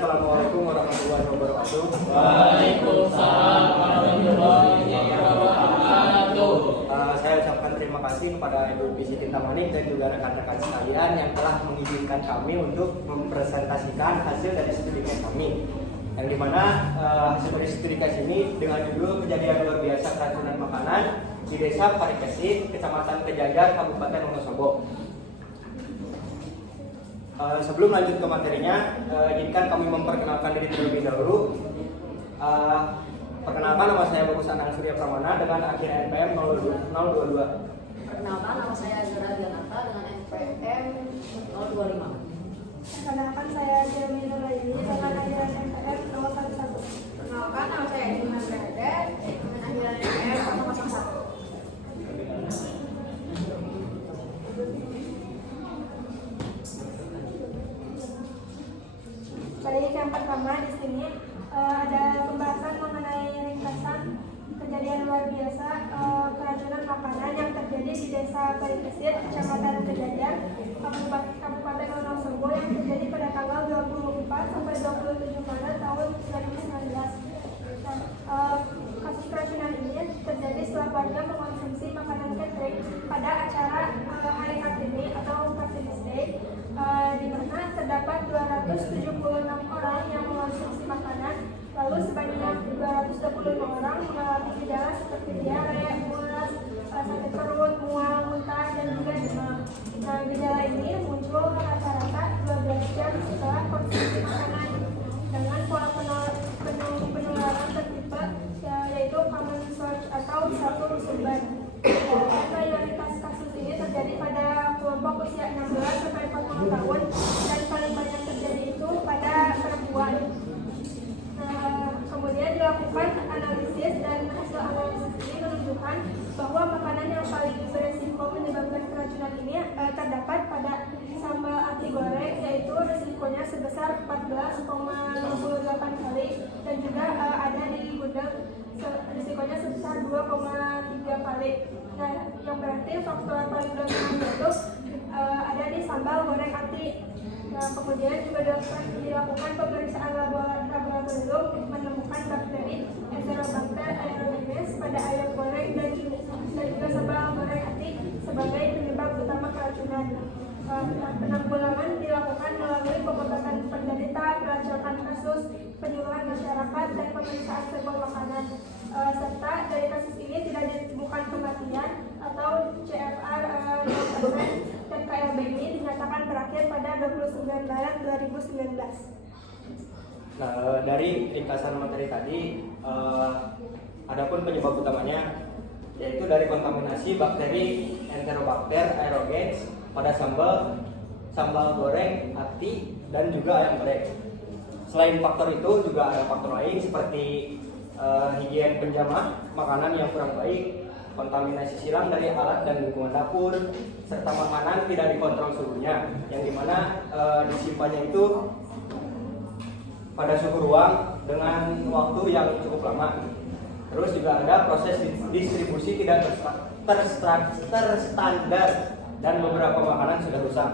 Assalamualaikum warahmatullahi wabarakatuh. Waalaikumsalam warahmatullahi wabarakatuh. Saya ucapkan terima kasih kepada Ibu Visi Tintamanik dan juga rekan-rekan sekalian yang telah mengizinkan kami untuk mempresentasikan hasil dari studi case kami. Yang dimana hasil dari studi case ini dengan judul kejadian luar biasa keracunan makanan di Desa Parikesit, Kecamatan Kejajar, Kabupaten Wonosobo. Sebelum lanjut ke materinya, izinkan kami memperkenalkan diri terlebih dahulu. Perkenalkan, nama saya Bagus Anang Surya Pramana dengan akhir NPM 022. Perkenalkan, nama saya Azra Dianata dengan NPM 025. Perkenalkan, saya Jamil Nuraini dengan akhiran NPM 011. Perkenalkan, nama saya Dimas Rede dengan akhiran NPM 001. Baik, yang pertama di sini ada pembahasan mengenai ringkasan kejadian luar biasa keracunan makanan yang terjadi di Desa Parikesit, Kecamatan Kejajar, Kabupaten Wonosobo yang terjadi pada tanggal 24 sampai 27 Maret tahun 2019. Kasus keracunan ini terjadi setelah warga mengkonsumsi makanan catering pada acara Hari Kartini atau Kartini's Day, di mana terdapat 276 orang yang mengkonsumsi makanan, lalu sebanyak 225 orang mengalami gejala seperti diare, mules, sakit perut, mual, muntah, dan juga demam. Nah, gejala ini muncul rata-rata 12 jam setelah konsumsi makanan dengan pola penularan tertipe, yaitu common source atau satu sumber. Mayoritas kasus ini terjadi pada kelompok usia 16 sampai 40 tahun dan paling banyak terjadi itu pada perempuan. Kemudian dilakukan analisis dan hasil analisis ini menunjukkan bahwa makanan yang paling beresiko menyebabkan keracunan ini terdapat pada sambal ati goreng, yaitu resikonya sebesar 14,68 kali, dan juga ada di gudeg risikonya sebesar 2,3 kali. Nah, yang berarti faktor paling dominan itu ada di sambal goreng ati. Nah, kemudian juga dilakukan pemeriksaan laboratorium menemukan bakteri Enterobacter aerogenes pada ayam goreng dan juga sambal goreng ati sebagai penyebab utama keracunan. Penanggulangan dilakukan melalui pengobatan penderita, pelacakan kasus, penyuluhan masyarakat, dan pemeriksaan sampel makanan. Serta dari kasus ini tidak ditemukan kematian atau CFR 0%, dan KLB ini dinyatakan berakhir pada 29 Maret 2019. Nah, dari ringkasan materi tadi, adapun penyebab utamanya yaitu dari kontaminasi bakteri Enterobacter aerogenes pada sambal goreng ati dan juga ayam goreng. Selain faktor itu juga ada faktor lain seperti higien penjamah makanan yang kurang baik, kontaminasi silang dari alat dan lingkungan dapur, serta makanan tidak dikontrol suhunya, yang dimana disimpannya itu pada suhu ruang dengan waktu yang cukup lama. Terus juga ada proses distribusi tidak terstandar dan beberapa makanan sudah rusak.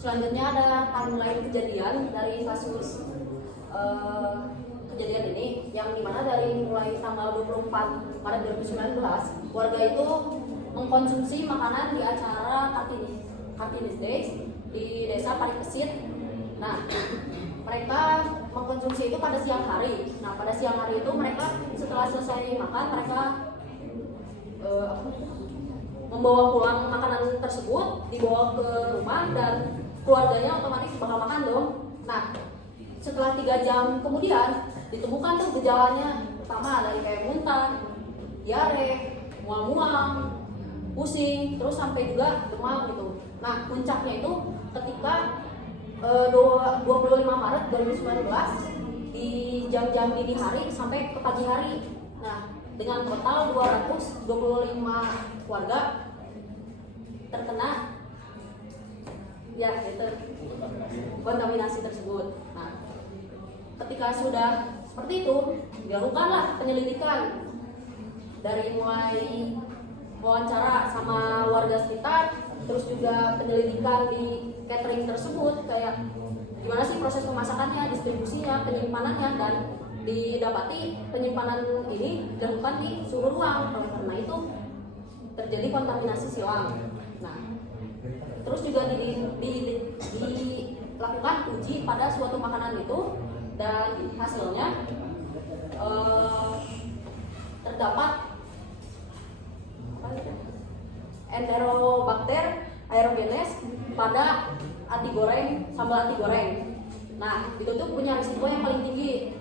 Selanjutnya ada timeline kejadian dari kasus kejadian ini, yang dimana dari mulai tanggal 24 Maret 2019 warga itu mengkonsumsi makanan di acara Kartini's Day di Desa Parikesit. Nah, mereka mengkonsumsi itu pada siang hari. Nah, pada siang hari itu mereka setelah selesai makan, mereka membawa pulang makanan tersebut, dibawa ke rumah, dan keluarganya otomatis bakal makan dong. Nah, setelah 3 jam kemudian ditemukan tuh gejalanya, pertama dari kayak muntah, diare, mual-mual, pusing, terus sampai juga demam gitu. Nah, puncaknya itu ketika 25 Maret 2019 di jam-jam dini hari sampai ke pagi hari. Nah, dengan total 225 warga terkena kontaminasi tersebut. Nah, ketika sudah seperti itu, dilakukanlah penyelidikan dari mulai wawancara sama warga sekitar, terus juga penyelidikan di catering tersebut, kayak gimana sih proses pemasakannya, distribusinya, penyimpanannya, dan didapati penyimpanan ini dilakukan di suhu ruang. Karena itu terjadi kontaminasi silang. Nah, terus juga dilakukan uji pada suatu makanan itu, dan hasilnya terdapat Enterobacter aerogenes pada ati goreng, sambal ati goreng. Nah, itu tuh punya risiko yang paling tinggi.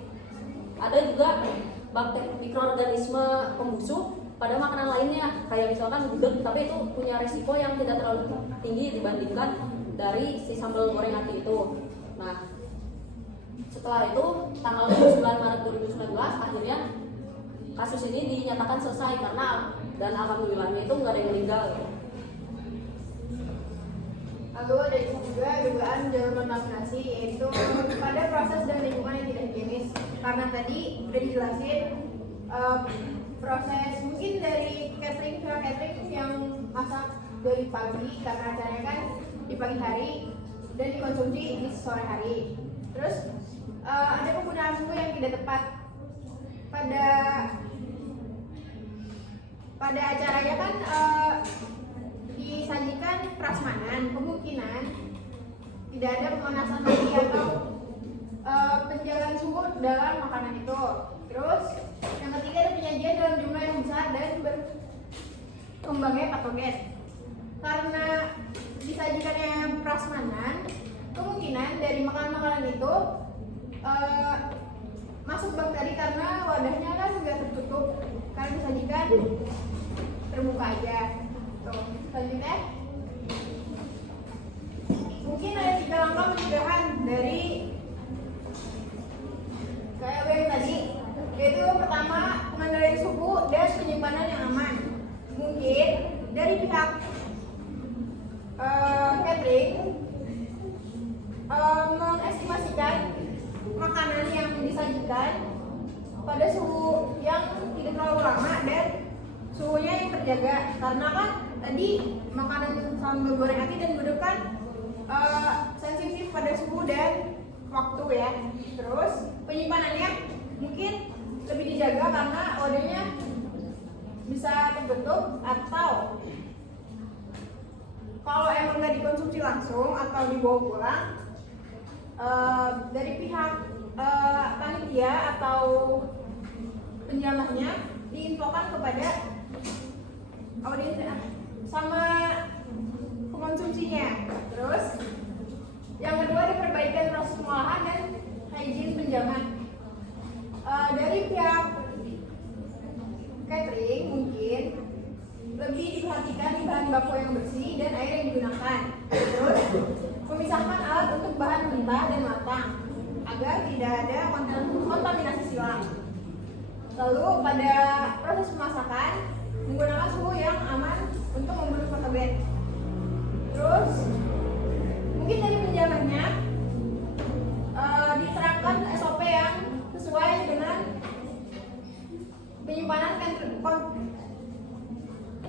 Ada juga bakteri mikroorganisme pembusuk pada makanan lainnya, kayak misalkan gudeg, tapi itu punya risiko yang tidak terlalu tinggi dibandingkan dari si sambal goreng ati itu. Nah, setelah itu tanggal 9 Maret 2019 akhirnya kasus ini dinyatakan selesai karena, dan alhamdulillahnya itu nggak ada yang meninggal. Lalu ada juga dugaan jalur kontaminasi, yaitu pada proses dan lingkungan yang tidak higienis. Karena tadi udah dijelasin proses mungkin dari catering yang masak dari pagi, karena acaranya kan di pagi hari dan dikonsumsi di sore hari. Terus ada penggunaan suhu yang tidak tepat pada acaranya kan disajikan prasmanan, kemungkinan tidak ada pemanasan lagi atau penjagaan suhu dalam makanan itu. Terus yang ketiga ada penyajian dalam jumlah yang besar dan berkembangnya patogen. Karena disajikannya prasmanan, kemungkinan dari makanan-makanan itu masuk bakteri karena wadahnya kan nggak tertutup, karena disajikan terbuka aja. Tuh, selanjutnya mungkin ada 3 langkah pencegahan dari kayak yang tadi, yaitu pertama pengendalian suhu dan penyimpanan yang aman. Mungkin dari pihak catering mengestimasikan makanan yang disajikan pada suhu yang tidak terlalu lama dan suhunya yang terjaga, karena kan tadi makanan sambal goreng ati dan gudeg kan sensitif pada suhu dan waktu ya. Terus penyimpanannya mungkin lebih dijaga karena wadahnya bisa tertutup, atau kalau emang nggak dikonsumsi langsung atau dibawa pulang, dari pihak panitia atau penjamahnya diinfokan kepada audiens sama pengonsumsinya. Terus yang kedua ada perbaikan proses pengolahan dan hygiene penjaman. Dari pihak catering mungkin lebih diperhatikan bahan baku yang bersih dan air yang digunakan. Terus memisahkan alat untuk bahan mentah dan matang agar tidak ada kontaminasi silang. Lalu pada proses pemasakan menggunakan suhu yang aman untuk membunuh patogen. Terus mungkin dari penjamannya diterapkan SOP yang sesuai dengan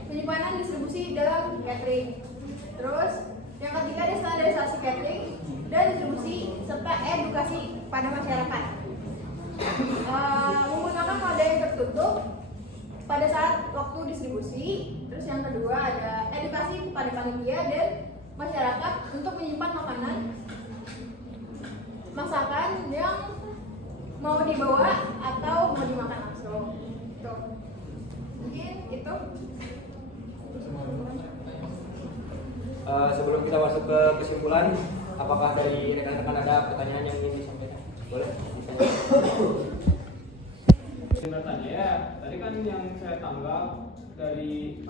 penyimpanan distribusi dalam catering. Terus yang ketiga ada standarisasi catering dan distribusi serta edukasi pada masyarakat. Menggunakan wadah yang tertutup pada saat waktu distribusi. Terus yang kedua ada edukasi pada panitia dan masyarakat untuk menyimpan makanan masakan yang mau dibawa atau mau dimakan langsung. Tuh. Mungkin itu. Sebelum kita masuk ke kesimpulan, apakah dari rekan-rekan ada pertanyaan yang ingin disampaikan? Boleh? Bertanya ya, tadi kan yang saya tangkap dari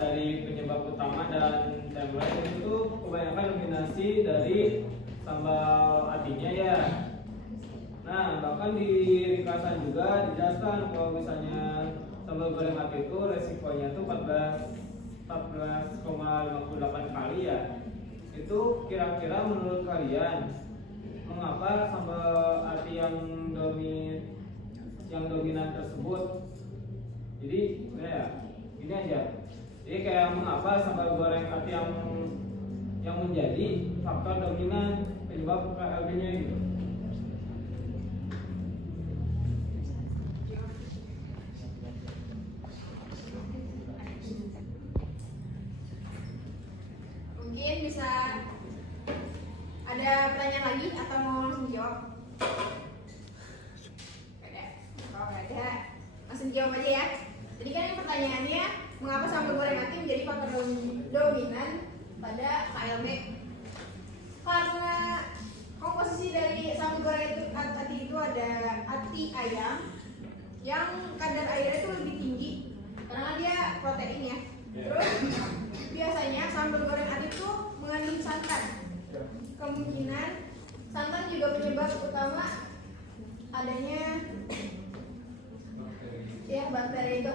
dari penyebab utama dan timeline itu kebanyakan dominasi dari sambal atinya ya. Nah, bahkan di ringkasan juga dijelaskan kalau misalnya sambal goreng ati itu resikonya itu 14,58 kali ya. Itu kira-kira menurut kalian mengapa sambal ati yang dominan tersebut? Jadi ya, ini aja. Jadi kayak mengapa sambal goreng ati yang yang menjadi faktor dominan penyebab KLB-nya gitu. Mungkin bisa ada pertanyaan lagi atau mau langsung jawab? Gak ada. Kalau nggak ada, langsung jawab aja ya. Jadi kan yang pertanyaannya, mengapa sambal goreng ati menjadi faktor dominan pada KLB? Karena komposisi dari sambal goreng ati itu ada ati ayam yang kadar airnya itu lebih tinggi karena kan dia protein ya. Terus biasanya sambal goreng ati itu mengandung santan. Kemungkinan santan juga penyebab utama adanya ya bakteri itu.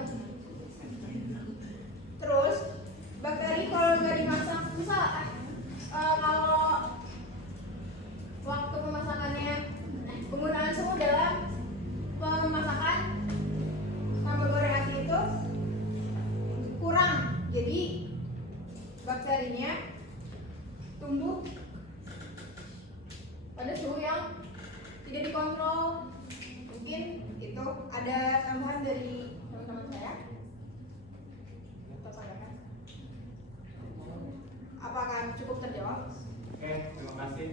Terus bakteri kalau nggak dimasak, misal kalau waktu pemasakannya penggunaan suhu dalam pemasakan sambal goreng ati itu kurang, jadi bakterinya tumbuh pada suhu yang tidak dikontrol. Mungkin itu ada tambahan dari teman-teman saya. Pertanyakan. Apakah cukup terjawab? Oke, terima kasih.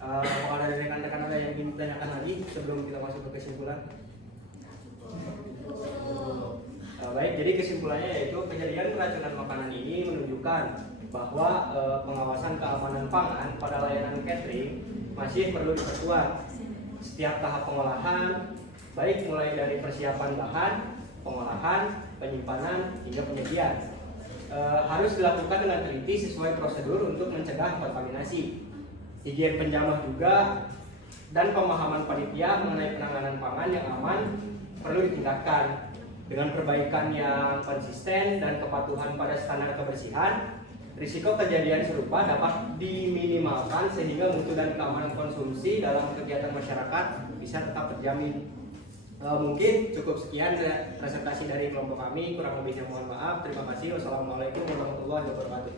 Kalau ada rekan-rekan ada yang ingin ditanyakan lagi sebelum kita masuk ke kesimpulan. Baik, jadi kesimpulannya yaitu kejadian keracunan makanan ini menunjukkan bahwa pengawasan keamanan pangan pada layanan catering masih perlu diperkuat. Setiap tahap pengolahan, baik mulai dari persiapan bahan, pengolahan, penyimpanan, hingga penyajian, harus dilakukan dengan teliti sesuai prosedur untuk mencegah kontaminasi. Higien penjamah juga dan pemahaman panitia mengenai penanganan pangan yang aman perlu ditingkatkan. Dengan perbaikan yang konsisten dan kepatuhan pada standar kebersihan, risiko kejadian serupa dapat diminimalkan sehingga mutu dan keamanan konsumsi dalam kegiatan masyarakat bisa tetap terjamin. Mungkin cukup sekian presentasi dari kelompok kami, kurang lebihnya mohon maaf. Terima kasih. Wassalamualaikum warahmatullahi wabarakatuh.